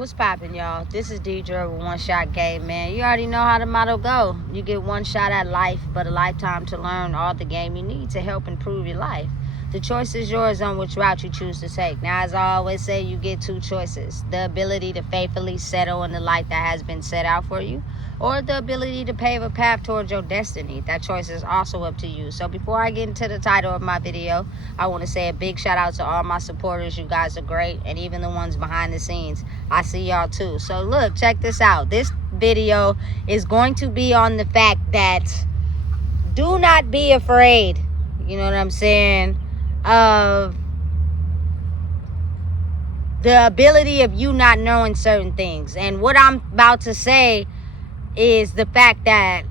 What's poppin', y'all? This is Deidre with One Shot Game, man. You already know how the motto go. You get one shot at life, but a lifetime to learn all the game you need to help improve your life. The choice is yours on which route you choose to take. Now, as I always say, you get two choices. The ability to faithfully settle in the life that has been set out for you, or the ability to pave a path towards your destiny. That choice is also up to you. So before I get into the title of my video, I want to say a big shout out to all my supporters. You guys are great, and even the ones behind the scenes. I see y'all too. So look, check this out. This video is going to be on the fact that do not be afraid, you know what I'm saying, of the ability of you not knowing certain things. And what I'm about to say is the fact that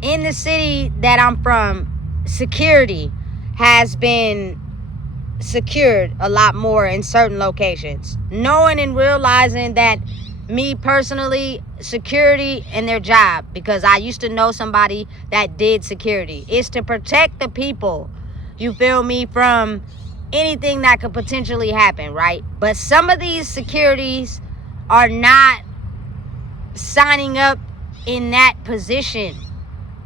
in the city that I'm from, security has been secured a lot more in certain locations. Knowing and realizing that, me personally, security in their job, because I used to know somebody that did security, is to protect the people, you feel me, from anything that could potentially happen, right? But some of these securities are not signing up in that position.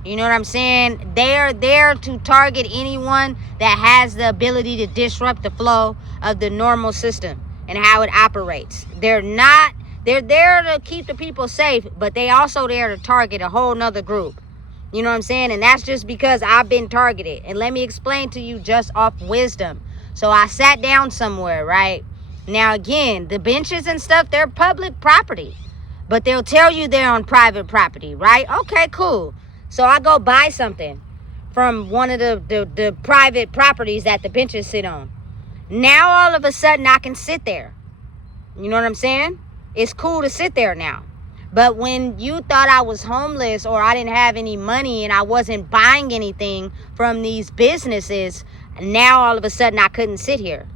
You know what I'm saying? They are there to target anyone that has the ability to disrupt the flow of the normal system and how it operates. They're there to keep the people safe, but they also there to target a whole nother group. You know what I'm saying? And that's just because I've been targeted. And let me explain to you just off wisdom. So I sat down somewhere, right? Now, again, the benches and stuff, they're public property, but they'll tell you they're on private property, right? Okay, cool. So I go buy something from one of the private properties that the benches sit on. Now, all of a sudden, I can sit there. You know what I'm saying? It's cool to sit there now. But when you thought I was homeless or I didn't have any money and I wasn't buying anything from these businesses, now all of a sudden I couldn't sit here.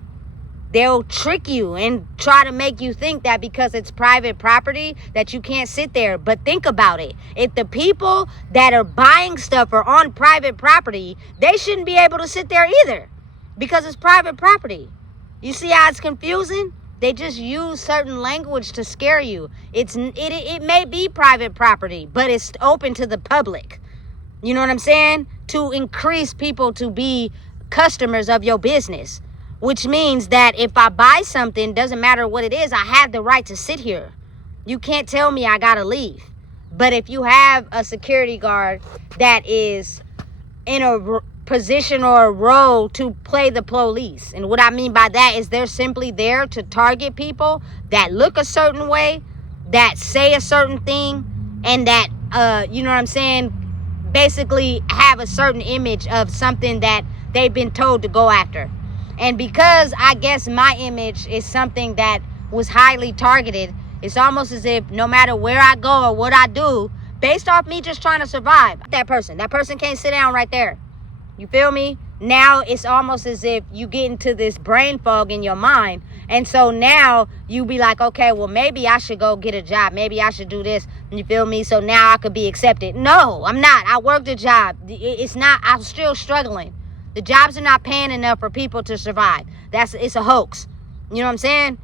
They'll trick you and try to make you think that because it's private property that you can't sit there. But think about it. If the people that are buying stuff are on private property, they shouldn't be able to sit there either because it's private property. You see how it's confusing? They just use certain language to scare you. It may be private property, but it's open to the public. You know what I'm saying? To increase people to be customers of your business. Which means that if I buy something, doesn't matter what it is, I have the right to sit here. You can't tell me I gotta leave. But if you have a security guard that is in a position or a role to play the police, and what I mean by that is they're simply there to target people that look a certain way, that say a certain thing, and that, you know what I'm saying, basically have a certain image of something that they've been told to go after. And because I guess my image is something that was highly targeted, it's almost as if no matter where I go or what I do, based off me just trying to survive, that person can't sit down right there. You feel me? Now it's almost as if you get into this brain fog in your mind. And so now you be like, okay, well, maybe I should go get a job. Maybe I should do this. You feel me? So now I could be accepted. No, I'm not. I worked a job. It's not, I'm still struggling. The jobs are not paying enough for people to survive. It's a hoax. You know what I'm saying?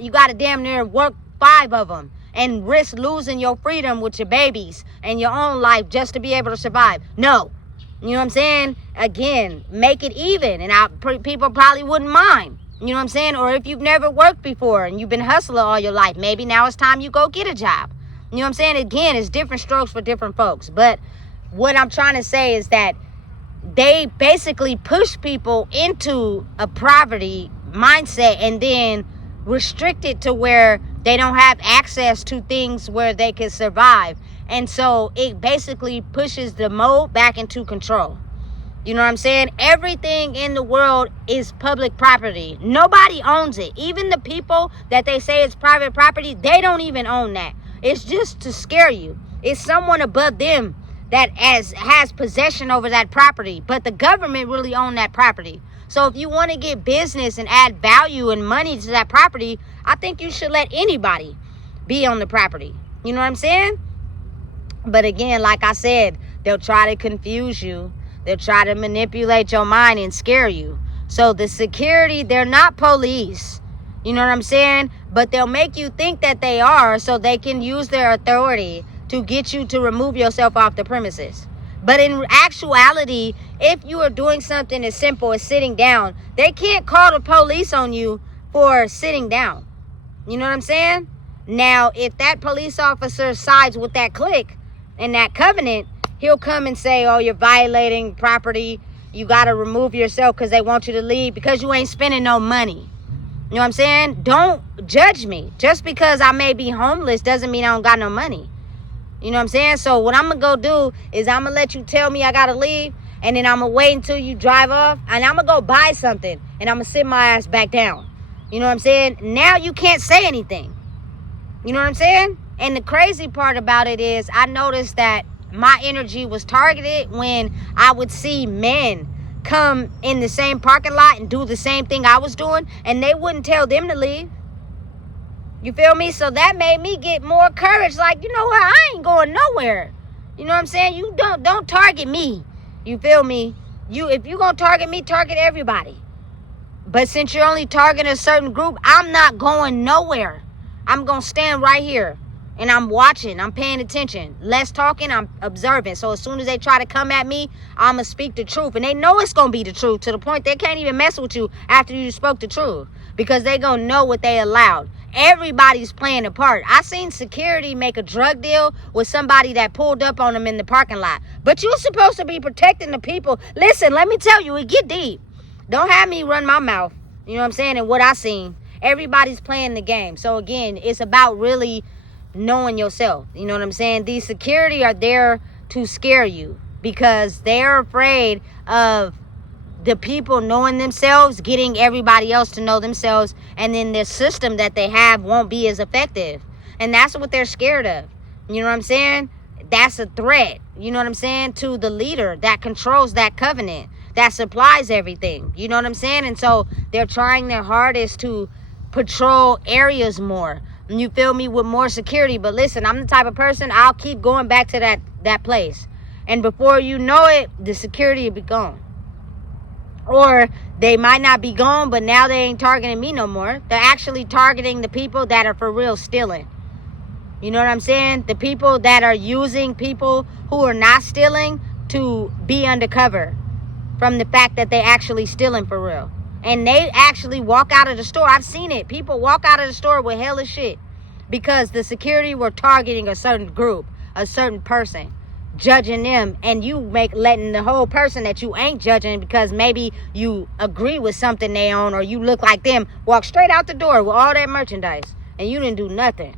You got to damn near work 5 of them and risk losing your freedom with your babies and your own life just to be able to survive. No. You know what I'm saying? Again, make it even. And people probably wouldn't mind. You know what I'm saying? Or if you've never worked before and you've been hustling all your life, maybe now it's time you go get a job. You know what I'm saying? Again, it's different strokes for different folks. But what I'm trying to say is that they basically push people into a poverty mindset and then restrict it to where they don't have access to things where they can survive. And so it basically pushes the mode back into control. You know what I'm saying? Everything in the world is public property. Nobody owns it. Even the people that they say is private property, they don't even own that. It's just to scare you. It's someone above them that has possession over that property, but the government really own that property. So if you want to get business and add value and money to that property, I think you should let anybody be on the property. You know what I'm saying? But again, like I said, they'll try to confuse you. They'll try to manipulate your mind and scare you. So the security, they're not police. You know what I'm saying? But they'll make you think that they are so they can use their authority to get you to remove yourself off the premises. But in actuality, if you are doing something as simple as sitting down, they can't call the police on you for sitting down. You know what I'm saying? Now, if that police officer sides with that clique and that covenant, he'll come and say, oh, you're violating property. You got to remove yourself because they want you to leave because you ain't spending no money. You know what I'm saying? Don't judge me. Just because I may be homeless doesn't mean I don't got no money. You know what I'm saying? So what I'm going to go do is I'm going to let you tell me I got to leave. And then I'm going to wait until you drive off. And I'm going to go buy something. And I'm going to sit my ass back down. You know what I'm saying? Now you can't say anything. You know what I'm saying? And the crazy part about it is I noticed that my energy was targeted when I would see men come in the same parking lot and do the same thing I was doing. And they wouldn't tell them to leave. You feel me? So that made me get more courage. Like, you know what? I ain't going nowhere. You know what I'm saying? You don't target me. You feel me? If you gonna target me, target everybody. But since you're only targeting a certain group, I'm not going nowhere. I'm gonna stand right here. And I'm watching. I'm paying attention. Less talking, I'm observing. So as soon as they try to come at me, I'm going to speak the truth. And they know it's going to be the truth to the point they can't even mess with you after you spoke the truth. Because they going to know what they allowed. Everybody's playing a part. I seen security make a drug deal with somebody that pulled up on them in the parking lot. But you're supposed to be protecting the people. Listen, let me tell you, it get deep. Don't have me run my mouth. You know what I'm saying? And what I seen. Everybody's playing the game. So again, it's about really knowing yourself. You know what I'm saying? These security are there to scare you because they're afraid of the people knowing themselves, getting everybody else to know themselves, and then the system that they have won't be as effective. And that's what they're scared of. You know what I'm saying? That's a threat, you know what I'm saying, to the leader that controls that covenant, that supplies everything. You know what I'm saying? And so they're trying their hardest to patrol areas more. You feel me? With more security. But listen, I'm the type of person, I'll keep going back to that place. And before you know it, the security will be gone. Or they might not be gone, but now they ain't targeting me no more. They're actually targeting the people that are for real stealing. You know what I'm saying? The people that are using people who are not stealing to be undercover from the fact that they actually stealing for real. And they actually walk out of the store. I've seen it. People walk out of the store with hella shit because the security were targeting a certain group, a certain person, judging them, and you letting the whole person that you ain't judging because maybe you agree with something they own or you look like them, walk straight out the door with all that merchandise and you didn't do nothing.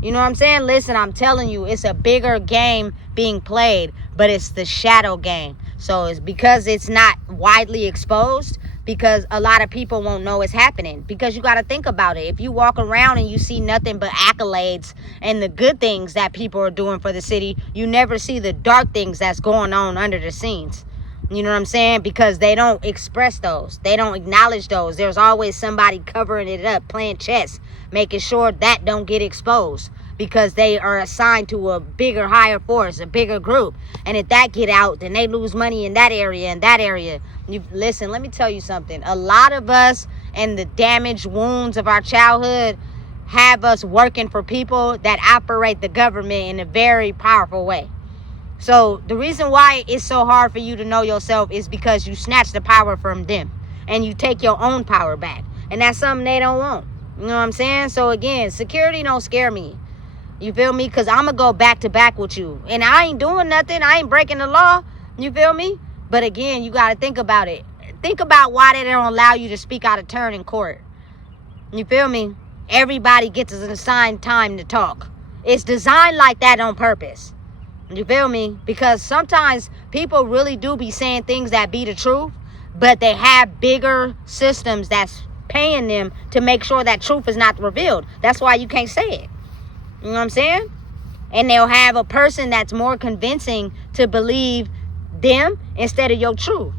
You know what I'm saying? Listen, I'm telling you, it's a bigger game being played, but it's the shadow game. So it's because it's not widely exposed, because a lot of people won't know it's happening. Because you got to think about it. If you walk around and you see nothing but accolades and the good things that people are doing for the city, you never see the dark things that's going on under the scenes. You know what I'm saying? Because they don't express those. They don't acknowledge those. There's always somebody covering it up, playing chess, making sure that don't get exposed. Because they are assigned to a bigger, higher force, a bigger group. And if that get out, then they lose money in that area and that area. Listen, let me tell you something. A lot of us and the damaged wounds of our childhood have us working for people that operate the government in a very powerful way. So the reason why it's so hard for you to know yourself is because you snatch the power from them and you take your own power back. And that's something they don't want. You know what I'm saying? So again, security don't scare me. You feel me? Because I'm going to go back to back with you. And I ain't doing nothing. I ain't breaking the law. You feel me? But again, you got to think about it. Think about why they don't allow you to speak out of turn in court. You feel me? Everybody gets an assigned time to talk. It's designed like that on purpose. You feel me? Because sometimes people really do be saying things that be the truth, but they have bigger systems that's paying them to make sure that truth is not revealed. That's why you can't say it. You know what I'm saying? And they'll have a person that's more convincing to believe them instead of your truth.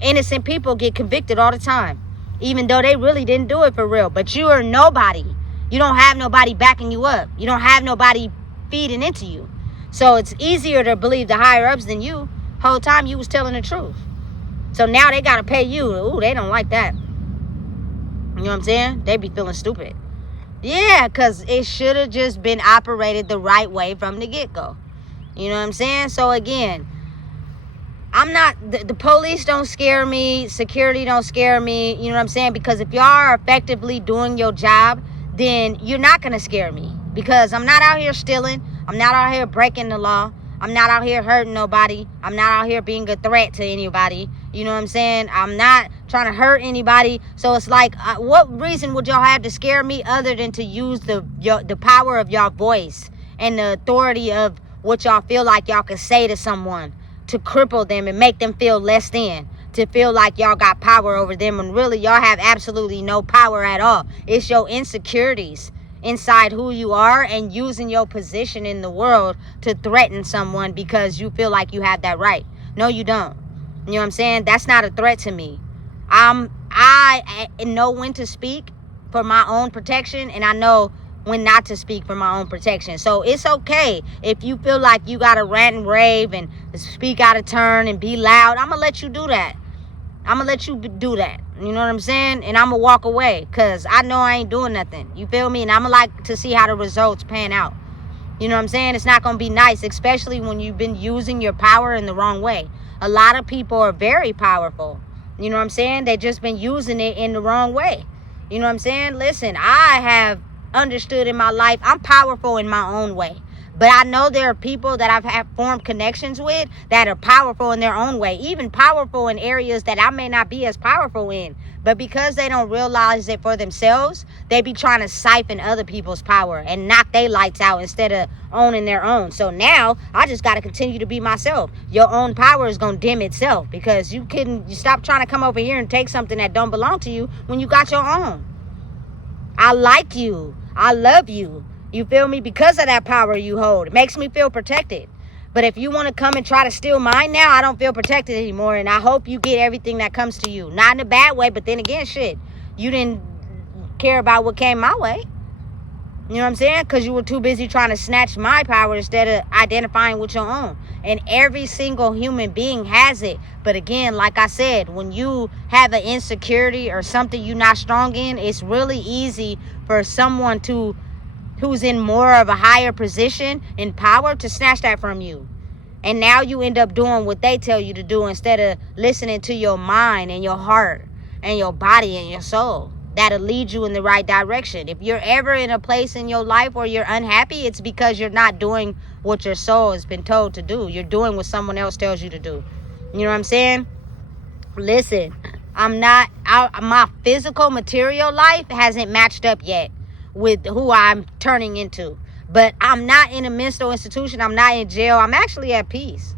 Innocent people get convicted all the time, even though they really didn't do it for real. But you are nobody. You don't have nobody backing you up. You don't have nobody feeding into you. So it's easier to believe the higher ups than you. Whole time you was telling the truth. So now they got to pay you. Ooh, they don't like that. You know what I'm saying? They be feeling stupid. Yeah, because it should have just been operated the right way from the get-go. You know what I'm saying? So again, I'm not, the police don't scare me, security don't scare me, you know what I'm saying? Because if y'all are effectively doing your job, then you're not going to scare me. Because I'm not out here stealing, I'm not out here breaking the law, I'm not out here hurting nobody, I'm not out here being a threat to anybody, you know what I'm saying? I'm not trying to hurt anybody. So it's like, what reason would y'all have to scare me other than to use the power of y'all voice and the authority of what y'all feel like y'all can say to someone to cripple them and make them feel less than, to feel like y'all got power over them, when really y'all have absolutely no power at all. It's your insecurities inside who you are and using your position in the world to threaten someone because you feel like you have that right. No, you don't. You know what I'm saying? That's not a threat to me. I know when to speak for my own protection, and I know when not to speak for my own protection. So it's okay if you feel like you gotta rant and rave and speak out of turn and be loud. I'm gonna let you do that. I'm gonna let you do that. You know what I'm saying? And I'm gonna walk away because I know I ain't doing nothing. You feel me? And I'm gonna like to see how the results pan out. You know what I'm saying? It's not gonna be nice, especially when you've been using your power in the wrong way. A lot of people are very powerful. You know what I'm saying? They just been using it in the wrong way. You know what I'm saying? Listen, I have understood in my life, I'm powerful in my own way. But I know there are people that I've had formed connections with that are powerful in their own way, even powerful in areas that I may not be as powerful in. But because they don't realize it for themselves, they be trying to siphon other people's power and knock their lights out instead of owning their own. So now I just got to continue to be myself. Your own power is going to dim itself because you stop trying to come over here and take something that don't belong to you when you got your own. I like you. I love you. You feel me? Because of that power you hold. It makes me feel protected. But if you want to come and try to steal mine now, I don't feel protected anymore. And I hope you get everything that comes to you. Not in a bad way, but then again, shit. You didn't care about what came my way. You know what I'm saying? Because you were too busy trying to snatch my power instead of identifying with your own. And every single human being has it. But again, like I said, when you have an insecurity or something you're not strong in, it's really easy for someone who's in more of a higher position in power to snatch that from you. And now you end up doing what they tell you to do instead of listening to your mind and your heart and your body and your soul. That'll lead you in the right direction. If you're ever in a place in your life where you're unhappy, it's because you're not doing what your soul has been told to do. You're doing what someone else tells you to do. You know what I'm saying? Listen, my physical material life hasn't matched up yet with who I'm turning into. But I'm not in a mental institution. I'm not in jail. I'm actually at peace.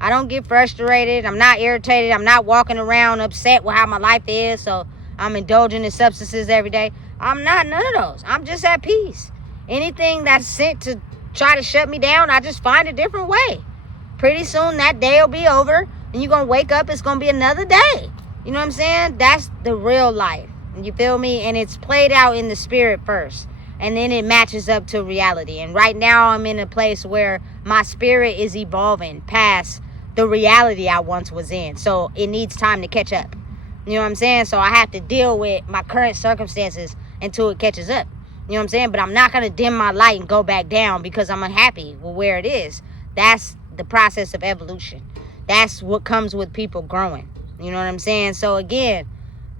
I don't get frustrated. I'm not irritated. I'm not walking around upset with how my life is. So I'm indulging in substances every day. I'm not none of those. I'm just at peace. Anything that's sent to try to shut me down, I just find a different way. Pretty soon that day will be over and you're going to wake up. It's going to be another day. You know what I'm saying? That's the real life. You feel me? And it's played out in the spirit first. And then it matches up to reality. And right now I'm in a place where my spirit is evolving past the reality I once was in. So it needs time to catch up. You know what I'm saying? So I have to deal with my current circumstances until it catches up. You know what I'm saying? But I'm not going to dim my light and go back down because I'm unhappy with where it is. That's the process of evolution. That's what comes with people growing. You know what I'm saying? So again,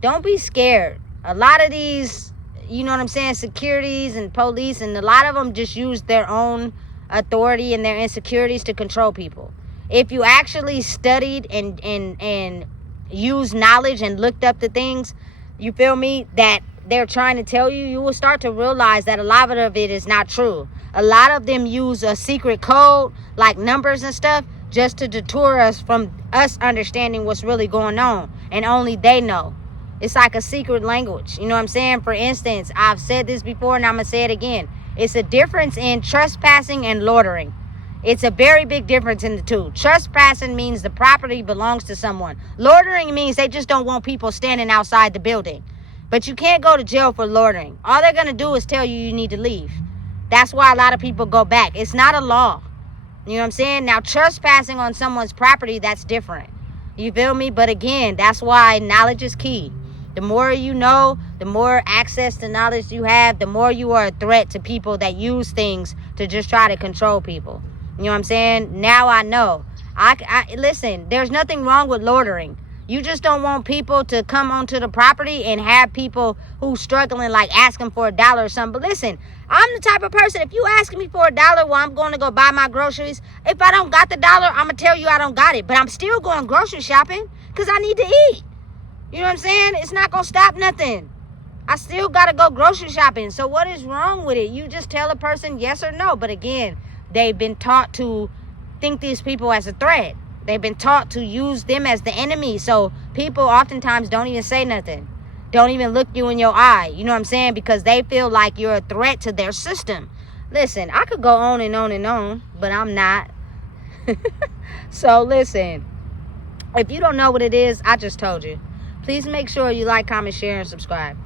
don't be scared. A lot of these, you know what I'm saying, securities and police, and a lot of them just use their own authority and their insecurities to control people. If you actually studied and used knowledge and looked up the things, you feel me, that they're trying to tell you, you will start to realize that a lot of it is not true. A lot of them use a secret code, like numbers and stuff, just to detour us from us understanding what's really going on. And only they know. It's like a secret language. You know what I'm saying? For instance, I've said this before and I'm going to say it again. It's a difference in trespassing and loitering. It's a very big difference in the two. Trespassing means the property belongs to someone. Loitering means they just don't want people standing outside the building. But you can't go to jail for loitering. All they're going to do is tell you need to leave. That's why a lot of people go back. It's not a law. You know what I'm saying? Now, trespassing on someone's property, that's different. You feel me? But again, that's why knowledge is key. The more you know, the more access to knowledge you have, the more you are a threat to people that use things to just try to control people. You know what I'm saying? Now I know. Listen, there's nothing wrong with loitering. You just don't want people to come onto the property and have people who struggling, like asking for $1 or something. But listen, I'm the type of person, if you asking me for $1 while I'm going to go buy my groceries, if I don't got the dollar, I'm going to tell you I don't got it. But I'm still going grocery shopping because I need to eat. You know what I'm saying? It's not going to stop nothing. I still got to go grocery shopping. So what is wrong with it? You just tell a person yes or no. But again, they've been taught to think these people as a threat. They've been taught to use them as the enemy. So people oftentimes don't even say nothing. Don't even look you in your eye. You know what I'm saying? Because they feel like you're a threat to their system. Listen, I could go on and on and on, but I'm not. So listen, if you don't know what it is, I just told you. Please make sure you like, comment, share, and subscribe.